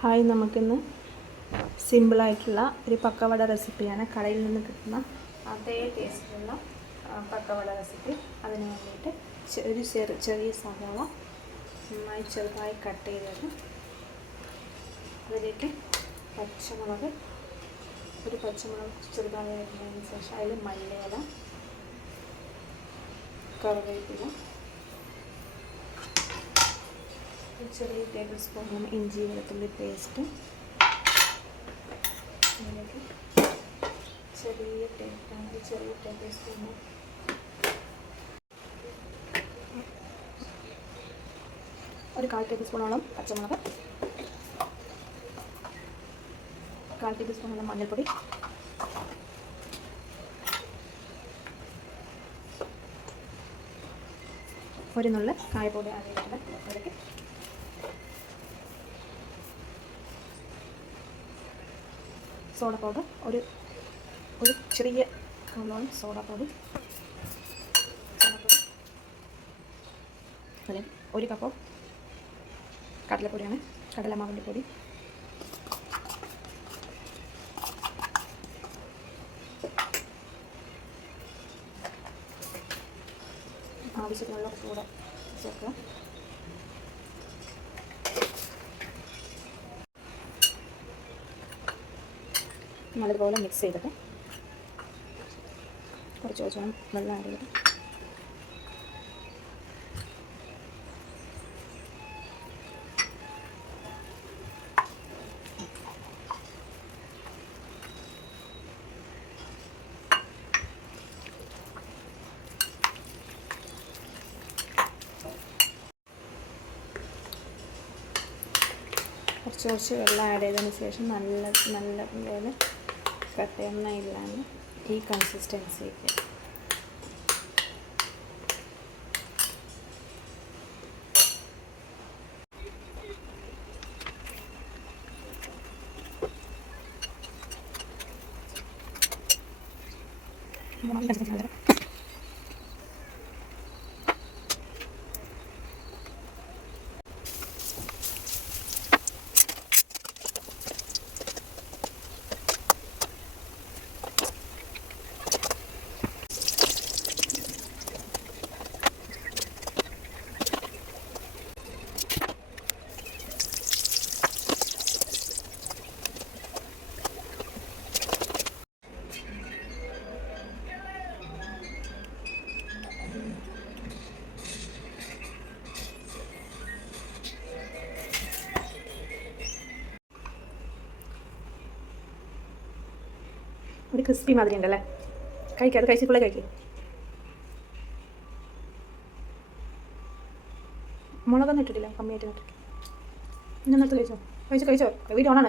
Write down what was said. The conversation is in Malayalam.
ഹായ്, നമുക്കിന്ന് സിമ്പിളായിട്ടുള്ള ഒരു പക്കവട റെസിപ്പിയാണ്. കടയിൽ നിന്ന് കിട്ടുന്ന അതേ ടേസ്റ്റിലുള്ള പക്കവട റെസിപ്പി. അതിന് വേണ്ടിയിട്ട് ഒരു ചെറിയ സവാള നന്നായി ചെറുതായി കട്ട് ചെയ്തത്, അതിലേക്ക് പച്ചമുളക് ചെറുതായി അരിഞ്ഞതിന് ശേഷം അതിൽ മല്ലിയില, കറിവേപ്പില, ചെറിയ ടേബിൾ സ്പൂൺ ഇഞ്ചി വെളുത്തുള്ളി പേസ്റ്റ്, അതിലേക്ക് ചെറിയ ടേബിൾ സ്പൂൺ ഒരു 1/4 ടേബിൾ സ്പൂണോളം പച്ചമുളക്, 1/4 ടേബിൾ സ്പൂണോളം മഞ്ഞൾപ്പൊടി, ഒരു നുള്ള് കായപ്പൊടി ആഡ് ചെയ്തിട്ടുണ്ട്. അതിലേക്ക് സോഡ പൗഡർ ഒരു ചെറിയ സ്പൂണോളം സോഡ പൗഡർ, അതിൽ 1 കപ്പ് കടലപ്പൊടിയാണ്, കടലമാവിൻ്റെ പൊടി, ആവശ്യത്തിനുള്ള ചൂട് ചേർക്കുക. നല്ലതുപോലെ മിക്സ് ചെയ്തിട്ട് കുറച്ച് വെള്ളം ആഡ് ചെയ്തിട്ട് കുറച്ച് വെള്ളം ആഡ് ചെയ്തതിന് ശേഷം നല്ല പോലെ കട്ടയെണ്ണ ഇല്ലാണ്ട് ഈ കൺസിസ്റ്റൻസിക്ക് ഒരു ക്രിസ്പി മാതിരി ഉണ്ടല്ലേ. കഴിക്കാം, അത് കഴിച്ചിട്ടുള്ള കഴിക്കും. മുളകൊന്നും ഇട്ടിട്ടില്ല, കമ്മിയായിട്ട് ഇട്ടിട്ട്. ഇന്നത്തെ കഴിച്ചോ വീഡിയോ ഓണാണ്.